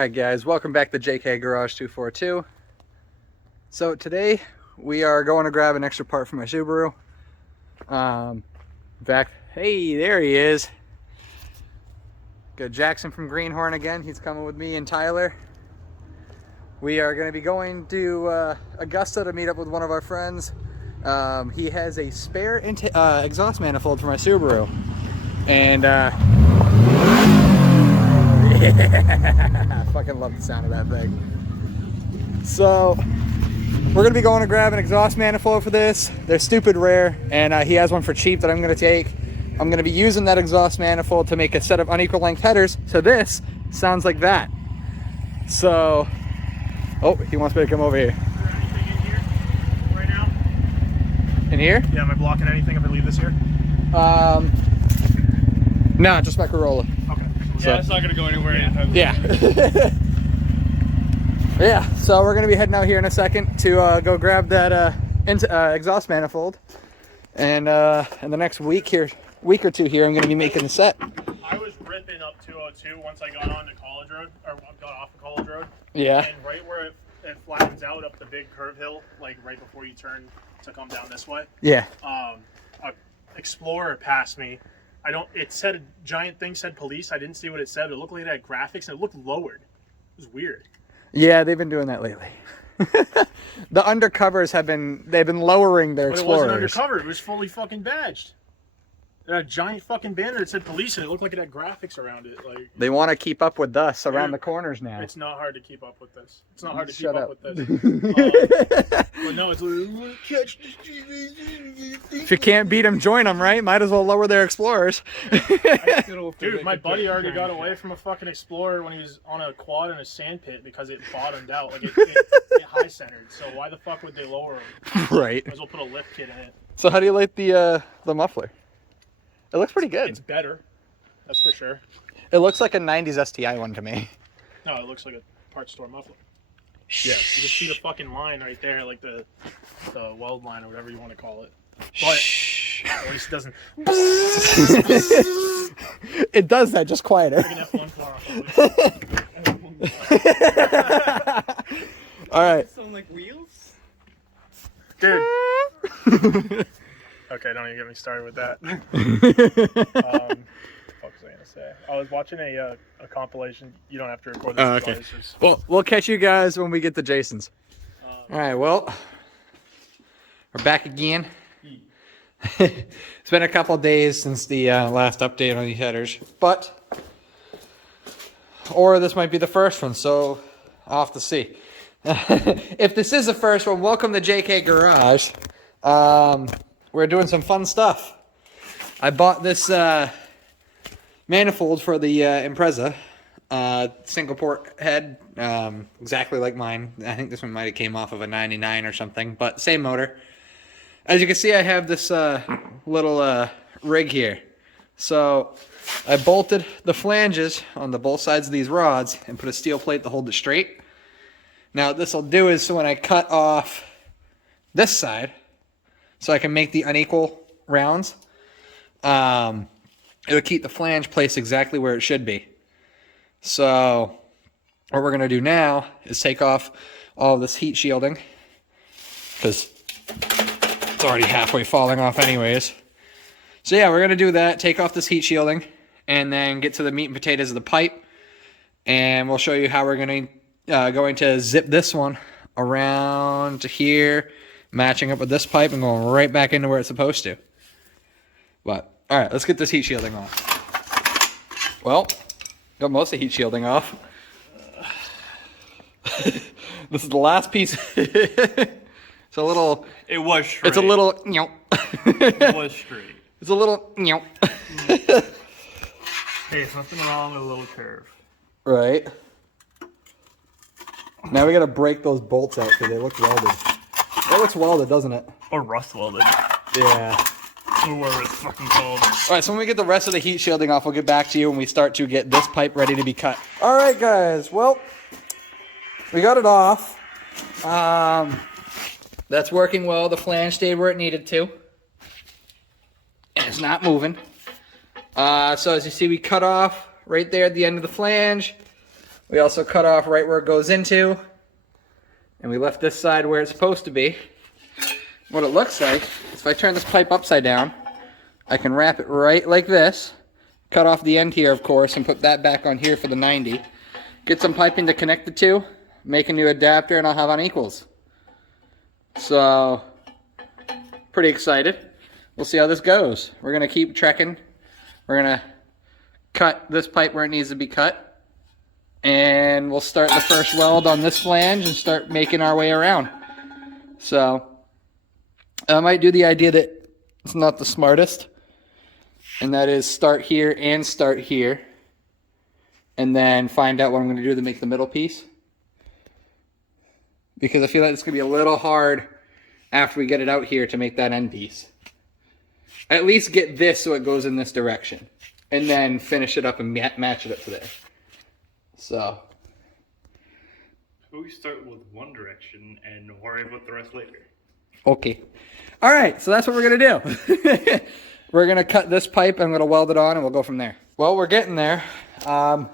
Alright guys, welcome back to JK Garage 242. So today we are going to grab an extra part for my Subaru. Hey, there he is. Got Jackson from Greenhorn again. He's coming with me and Tyler. We are going to be going to Augusta to meet up with one of our friends. He has a spare exhaust manifold for my Subaru. And yeah, I fucking love the sound of that thing. So we're gonna be going to grab an exhaust manifold for this. They're stupid rare, and he has one for cheap that I'm gonna take. I'm gonna be using that exhaust manifold to make a set of unequal length headers, so this sounds like that. So, oh, he wants me to come over here. Is there anything in here right now? In here? Yeah, am I blocking anything if I leave this here? No, just my Corolla. Okay. So, Yeah, it's not gonna go anywhere. Yeah. Yeah, so we're gonna be heading out here in a second to go grab that exhaust manifold, and in the next week or two here, I'm gonna be making the set. I was ripping up 202 once I got onto College Road, or got off of College Road. Yeah. And right where it flattens out up the big curve hill, like right before you turn to come down this way. Yeah. A Explorer passed me. It said a giant thing said police. I didn't see what it said, but it looked like it had graphics and it looked lowered. It was weird. Yeah, they've been doing that lately. The undercovers they've been lowering their Explorers. It wasn't undercover, it was fully fucking badged. It had a giant fucking banner that said police and it looked like it had graphics around it. Like, they want to keep up with us around the corners now. it's not hard to keep up with this. It's not hard to Shut keep up. up with this. But no, it's like, catch this. If you can't beat them, join them, right? Might as well lower their Explorers. Dude, my buddy already got away from a fucking Explorer when he was on a quad in a sand pit because it bottomed out. Like it high centered. So why the fuck would they lower him? Right. Might as well put a lift kit in it. So how do you like the muffler? It looks pretty good. It's better. That's for sure. It looks like a 90s STI one to me. No, it looks like a parts store muffler. Yeah, you can see the fucking line right there, like the weld line or whatever you want to call it. But at least it doesn't. It does that, just quieter. Like an F1 car off of it. All right. Sound like wheels? Dude. Okay, don't even get me started with that. What was I gonna say? I was watching a compilation. You don't have to record this. Okay. Well, we'll catch you guys when we get to Jason's. All right. Well, we're back again. It's been a couple days since the last update on these headers, or this might be the first one, so I'll have to see. If this is the first one, welcome to JK Garage. We're doing some fun stuff. I bought this manifold for the Impreza, single port head, exactly like mine. I think this one might have came off of a 99 or something, but same motor. As you can see, I have this little rig here. So I bolted the flanges on both sides of these rods and put a steel plate to hold it straight. Now what this will do is, so when I cut off this side, so I can make the unequal rounds, it'll keep the flange placed exactly where it should be. So what we're going to do now is take off all of this heat shielding, because it's already halfway falling off anyways. So yeah, we're going to do that, take off this heat shielding, and then get to the meat and potatoes of the pipe, and we'll show you how we're going to zip this one around to here, matching up with this pipe and going right back into where it's supposed to. But, alright, let's get this heat shielding off. Well, got most of the heat shielding off. This is the last piece. It's a little... It was straight. It's a little... It was straight. It's a little... Hey, there's nothing wrong with a little curve. Right. Now we gotta break those bolts out because they look welded. It looks welded, doesn't it? Or rust welded. Yeah. Or whatever it's fucking called. Alright, so when we get the rest of the heat shielding off, we'll get back to you when we start to get this pipe ready to be cut. Alright guys, well, we got it off. That's working well. The flange stayed where it needed to. And it's not moving. So as you see, we cut off right there at the end of the flange. We also cut off right where it goes into, and we left this side where it's supposed to be. What it looks like is if I turn this pipe upside down, I can wrap it right like this, cut off the end here, of course, and put that back on here for the 90. Get some piping to connect the two, make a new adapter, and I'll have unequals. So, pretty excited. We'll see how this goes. We're going to keep trekking. We're going to cut this pipe where it needs to be cut. And we'll start the first weld on this flange and start making our way around. So, I might do the idea that it's not the smartest. And that is start here and start here. And then find out what I'm going to do to make the middle piece. Because I feel like it's going to be a little hard after we get it out here to make that end piece. At least get this so it goes in this direction. And then finish it up and match it up to there. So. We start with one direction and worry about the rest later. Okay. All right, so that's what we're going to do. We're going to cut this pipe, I'm going to weld it on, and we'll go from there. Well, we're getting there. I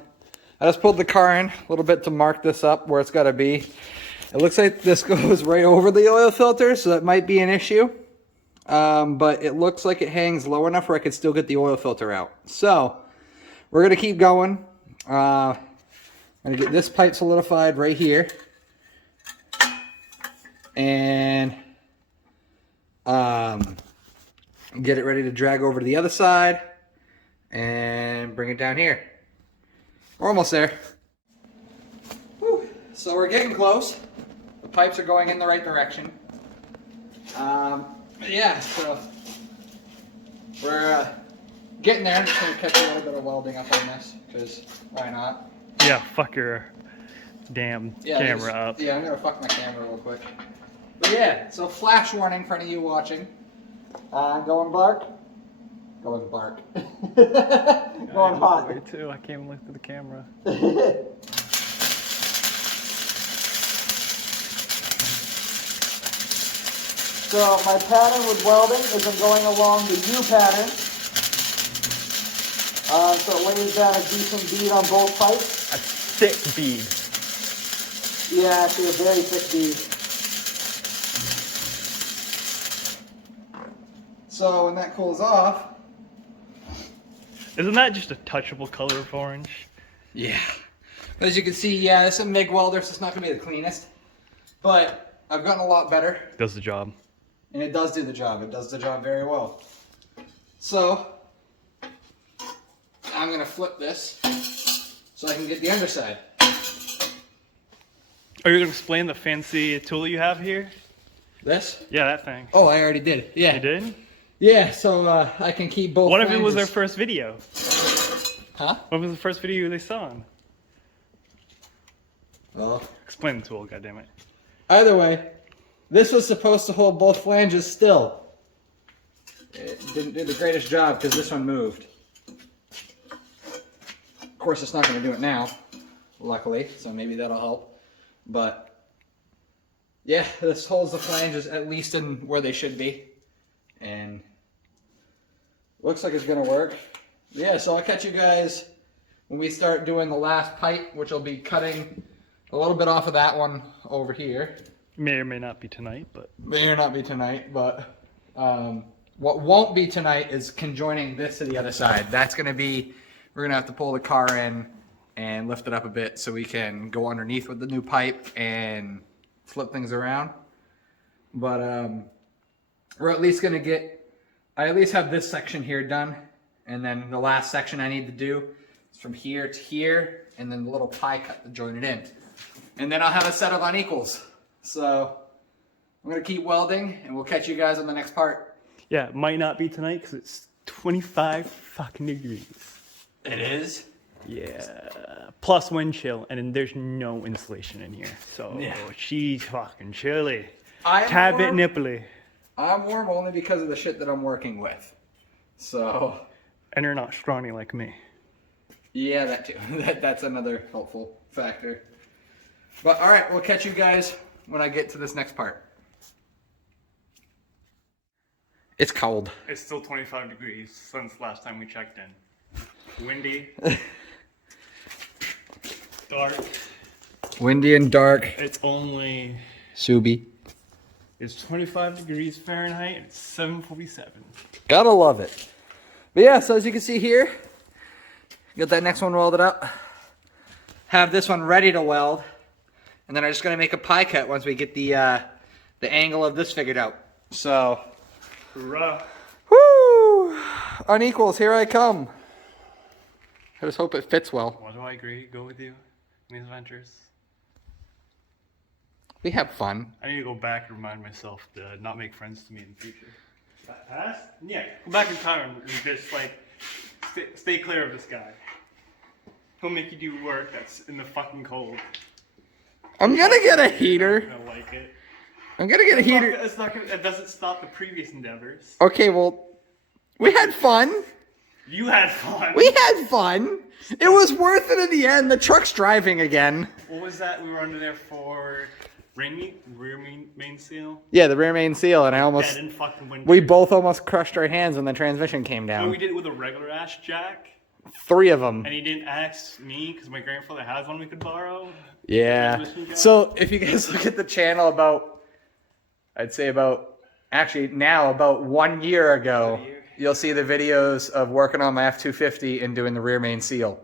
just pulled the car in a little bit to mark this up where it's got to be. It looks like this goes right over the oil filter, so that might be an issue. But it looks like it hangs low enough where I could still get the oil filter out. So, we're going to keep going. I'm going to get this pipe solidified right here. And get it ready to drag over to the other side. And bring it down here. We're almost there. Whew. So we're getting close. The pipes are going in the right direction. Yeah, so we're getting there. I'm just going to catch a little bit of welding up on this, because why not? Yeah, fuck your damn camera up. Yeah, I'm going to fuck my camera real quick. But yeah, so flash warning for any of you watching. Going bark. Going bark. Going hot. Me too. I can't even look at the camera. So my pattern with welding is I'm going along the U pattern. So it lays down a decent bead on both pipes. A thick bead. Yeah, actually a very thick bead. So when that cools off. Isn't that just a touchable color of orange? Yeah. As you can see, yeah, this is a MIG welder, so it's not going to be the cleanest. But I've gotten a lot better. Does the job. And it does do the job. It does the job very well. So, I'm going to flip this so I can get the underside. Are you going to explain the fancy tool you have here? This? Yeah, that thing. Oh, I already did. Yeah. You did? Yeah, so I can keep both What if it was flanges. their first video? Huh? What was the first video they saw on? Well, Explain the tool, goddammit. either way, this was supposed to hold both flanges still. It didn't do the greatest job because this one moved. Of course, it's not going to do it now, luckily, so maybe that'll help. But, yeah, this holds the flanges at least in where they should be. And looks like it's going to work. Yeah, so I'll catch you guys when we start doing the last pipe, which will be cutting a little bit off of that one over here. May or may not be tonight, but... May or not be tonight, but what won't be tonight is conjoining this to the other side. That's going to be, we're going to have to pull the car in and lift it up a bit so we can go underneath with the new pipe and flip things around. But we're at least going to get, I at least have this section here done. And then the last section I need to do is from here to here, and then the little pie cut to join it in. And then I'll have a set of unequals. So I'm going to keep welding, and we'll catch you guys on the next part. Yeah, it might not be tonight because it's 25 fucking degrees. It is? Yeah. Plus wind chill, and then there's no insulation in here. So Yeah. she's fucking chilly. I'm Tad bit warm. nipply. I'm warm only because of the shit that I'm working with. So, And you're not scrawny like me. yeah, that too. That's another helpful factor. But all right, we'll catch you guys when I get to this next part. It's cold. It's still 25 degrees since last time we checked in. Windy. Dark. Windy and dark. It's only. Subie. It's 25 degrees Fahrenheit. It's 7:47. Gotta love it. But yeah, so as you can see here, get that next one welded up. Have this one ready to weld. And then I'm just gonna make a pie cut once we get the angle of this figured out. So, Hurrah. whoo! Unequals, here I come. I just hope it fits well. Why do I agree to go with you in these ventures? We have fun. I need to go back and remind myself to not make friends to me in the future. Past? Yeah, go back in time and just like stay clear of this guy. He'll make you do work that's in the fucking cold. I'm gonna get a heater. You're gonna like it. I'm gonna get a heater. It's not gonna, it doesn't stop the previous endeavors. Okay, well, we had fun. You had fun. We had fun. It was worth it in the end. The truck's driving again. What was that we were under there for? Rear main seal? Yeah, the rear main seal, and I almost... Dead in fucking winter. We both almost crushed our hands when the transmission came down. When we did it with a regular ass jack, 3 of them. and he didn't ask me because my grandfather has one we could borrow. Yeah. Transmission jack. So if you guys look at the channel actually now about 1 year ago, you'll see the videos of working on my F-250 and doing the rear main seal.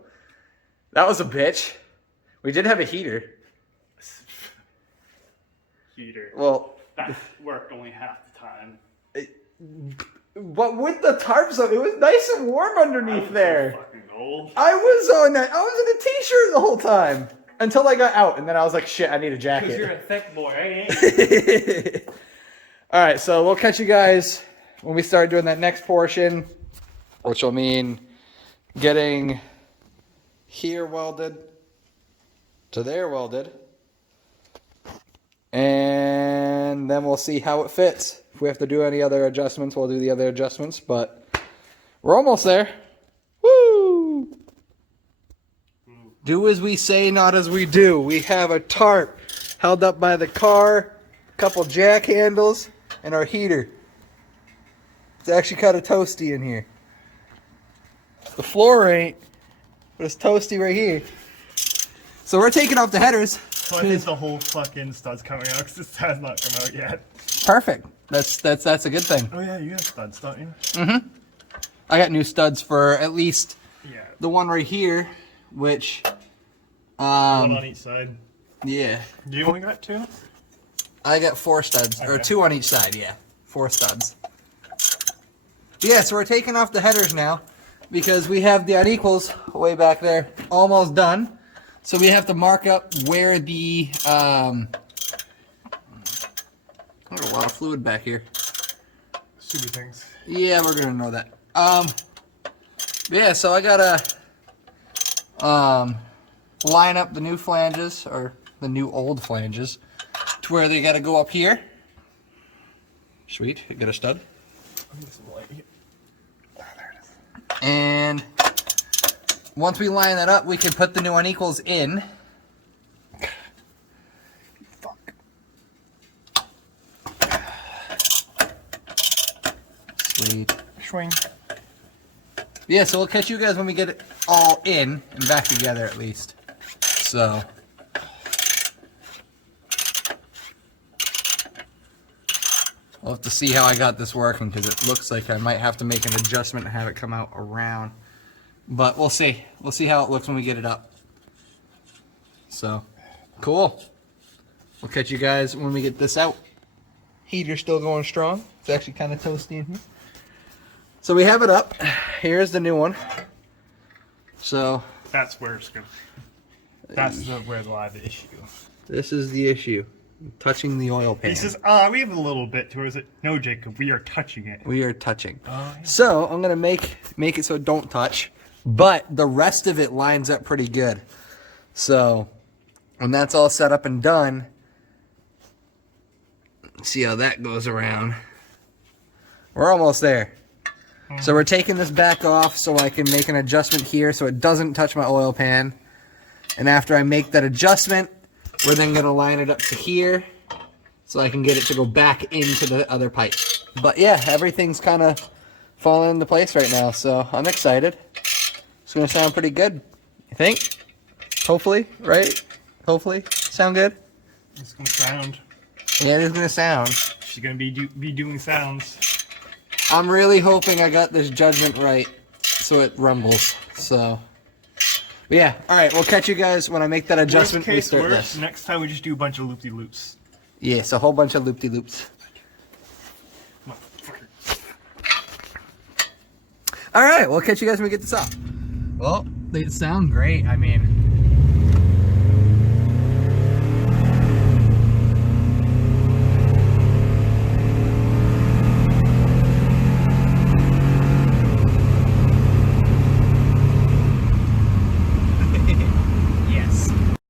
That was a bitch. We did have a heater. Heater. Well, That worked only half the time. but with the tarps up, it was nice and warm underneath there. So fucking old. I was in a t-shirt the whole time until I got out, and then I was like, shit, I need a Because jacket. you're a thick boy, ain't you? All right, so we'll catch you guys when we start doing that next portion, which will mean getting here welded to there welded. And then we'll see how it fits. If we have to do any other adjustments, we'll do the other adjustments, but we're almost there. Woo! Do as we say, not as we do. We have a tarp held up by the car, a couple jack handles, and our heater. It's actually kind of toasty in here. The floor ain't, but it's toasty right here. So we're taking off the headers. So I think the whole fucking stud's coming out because this has not come out yet. Perfect. That's a good thing. Oh yeah, you have studs, don't you? Mm-hmm. I got new studs for at least Yeah. the one right here, which One on each side. yeah. Do you only got 2? I got 4 studs, or Okay. 2 on each side, yeah. 4 studs. Yeah, so we're taking off the headers now because we have the unequals way back there almost done. So we have to mark up where the there's a lot of fluid back here. Subie things. Yeah, we're gonna know that. Yeah, so I gotta line up the new flanges, or the new old flanges, to where they gotta go up here. Sweet, you got a stud. And once we line that up, we can put the new unequals in. Fuck. Sweet. Swing. Yeah, so we'll catch you guys when we get it all in and back together at least. So. We'll have to see how I got this working because it looks like I might have to make an adjustment and have it come out around. But we'll see. We'll see how it looks when we get it up. So, cool. We'll catch you guys when we get this out. Heater's still going strong. It's actually kind of toasty in here. So we have it up. Here's the new one. So That's where it's going. That's where the live issue. this is the issue. Touching the oil pan. He says, we have a little bit towards it. No, Jacob, we are touching it. We are touching. Yeah. So I'm gonna make it so it don't touch, but the rest of it lines up pretty good. So when that's all set up and done, see how that goes around. We're almost there. So we're taking this back off so I can make an adjustment here so it doesn't touch my oil pan. And after I make that adjustment, we're then going to line it up to here so I can get it to go back into the other pipe. But yeah, everything's kind of falling into place right now, so I'm excited. It's going to sound pretty good, you think? Hopefully, right? Hopefully. Sound good? It's gonna sound. Yeah, it is gonna sound. She's gonna be doing sounds. I'm really hoping I got this judgment right so it rumbles. So, but yeah. All right, we'll catch you guys when I make that adjustment. Worst case we start worst, this. next time we just do a bunch of loop-de-loops. Yes, a whole bunch of loop-de-loops. All right, we'll catch you guys when we get this up. Well, they sound great. I mean,